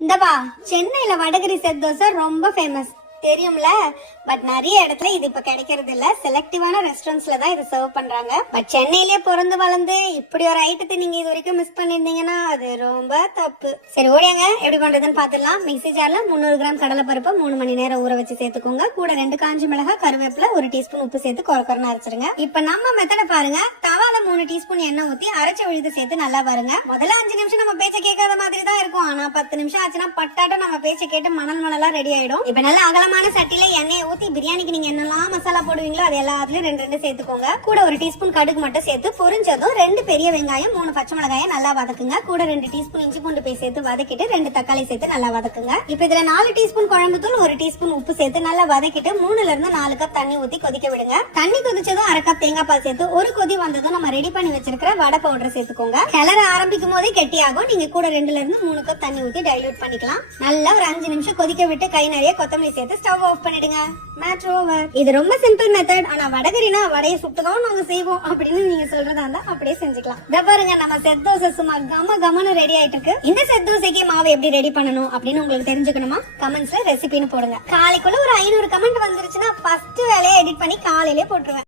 இந்தப்பா, சென்னையில வடகரி செட் தோசை ரொம்ப ஃபேமஸ் தெரியும்ல. பட் நிறைய இடத்துல இது இப்ப கிடைக்கிறது இல்ல. செலக்டிவான ரெஸ்டாரண்ட்ஸ்ல தான் இது சர்வ் பண்றாங்க. பட் சென்னையிலேயே பிறந்து வளர்ந்து இப்படி ஒரு ஐட்டத்தை நீங்க இது வரைக்கும் மிஸ் பண்ணிருந்தீங்கன்னா அது ரொம்ப தப்பு. சரி ஓடியாங்க, எப்படி பண்றதுன்னு பாத்துடலாம். மிக்ஸி ஜார்ல 300 கிராம் கடலைப்பருப்பு 3 மணி நேரம் ஊற வச்சு சேர்த்துக்கோங்க. கூட 2 காஞ்சி மிளகாய், கருவேப்பிலை, 1 டீஸ்பூன் உப்பு சேர்த்து கொரக்கொரன்னு அரைச்சிருங்க. இப்ப நம்ம மெத்தட பாருங்க. தவால 3 டீஸ்பூன் எண்ணெய் ஊத்தி அரைச்ச விழுது சேர்த்து நல்லா பாருங்க. முதல்ல 5 நிமிஷம் நம்ம பேச்ச கேட்காத மாதிரி தான் இருக்கும். ஆனா 10 நிமிஷம் ஆச்சுன்னா பட்டாட்டம் நம்ம பேச்ச கேட்டு மணல் மணலா ரெடி ஆயிடும். இப்ப நல்லா அகலமான சட்டில எண்ணெயை ஊத்தி பிரியாணிக்கு நீங்க என்னெல்லாம் மசாலா போடுவீங்களோ அது எல்லாத்துலயும் 2 சேர்த்துக்கோங்க. கூட 1 டீஸ்பூன் கடுகு மட்டும் சேர்த்து பொரிஞ்சதும் 2 பெரிய வெங்காயம், 3 பச்சை மிளகாயை நல்லா வதக்குங்க. கூட 2 டீஸ்பூன் இஞ்சி பூண்டு பேஸ்ட் சேர்த்து வதக்கிட்டு 2 தக்காளி சேர்த்து நல்லா வதக்குங்க. இப்ப இதுல 4 டீஸ்பூன் குழம்பு தூள், 1 டீஸ்பூன் உப்பு சேர்த்து நல்லா வதக்கிட்டு 3ல இருந்து 4 கப் தண்ணி ஊத்தி கொதிக்க விடுங்க. தண்ணி கொதிச்சதும் 1/2 கப் தேங்காய் பால் சேர்த்து ஒரு கொதி வந்ததும் நம்ம ரெடி பண்ணி வச்சிருக்கிற வடை பவுடர் சேர்த்துக்கோங்க. கிளற ஆரம்பிக்கும் போதே கெட்டியாகும். நீங்க கூட 2ல இருந்து 3 கப் தண்ணி ஊத்தி டைல்யூட் பண்ணிக்கலாம். நல்லா ஒரு 5 நிமிஷம் கொதிக்க விட்டு கை நிறைய கொத்தமல்லி சேர்த்து ஸ்டவ் ஆஃப் பண்ணிடுங்க. Matter over. இது ரொம்ப சிம்பிள் மெத்தட். ஆனா வடகரினா வடையை சுட்டுதான் நாங்க செய்வோம் அப்படின்னு நீங்க சொல்றதா இருந்தா அப்படியே செஞ்சுக்கலாம். இத பாருங்க, நம்ம செட் தோசை சும்மா கமன்னு ரெடி ஆயிட்டு இருக்கு. இந்த செட் தோசைக்கு மாவு எப்படி ரெடி பண்ணணும் அப்படின்னு உங்களுக்கு தெரிஞ்சுக்கணுமா? கமெண்ட்ஸ்ல ரெசிபின்னு போடுங்க. காலைக்குள்ள ஒரு 500 கமெண்ட் வந்துருச்சுன்னா ஃபர்ஸ்ட் வேலையை எடிட் பண்ணி காலையிலே போட்டுருவேன்.